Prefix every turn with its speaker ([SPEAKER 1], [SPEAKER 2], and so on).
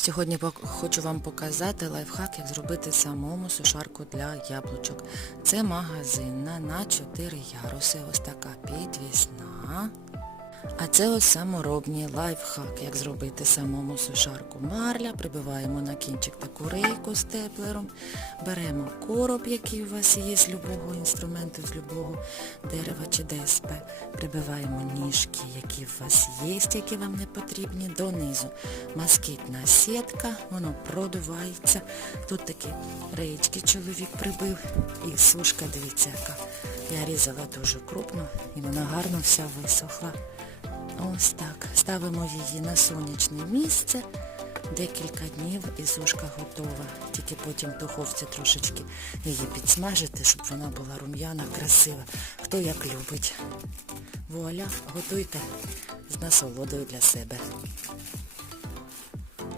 [SPEAKER 1] Сьогодні хочу вам показати лайфхак, як зробити самому сушарку для яблучок. Це магазинна на 4 яруси. Ось така підвісна. А це ось саморобний лайфхак, як зробити самому сушарку марля. Прибиваємо на кінчик таку рейку з теплером. Беремо короб, який у вас є з любого інструменту, з любого дерева чи ДСП. Прибиваємо ніжки, які у вас є, які вам не потрібні, донизу. Москітна сітка, воно продувається. Тут такі реєчки чоловік прибив. І сушка, дивіться, яка. Я різала дуже крупно і вона гарно вся висохла. Ось так. Ставимо її на сонячне місце. Декілька днів і сушка готова. Тільки потім в духовці трошечки її підсмажити, щоб вона була рум'яна, красива. Хто як любить. Вуаля, готуйте з насолодою для себе.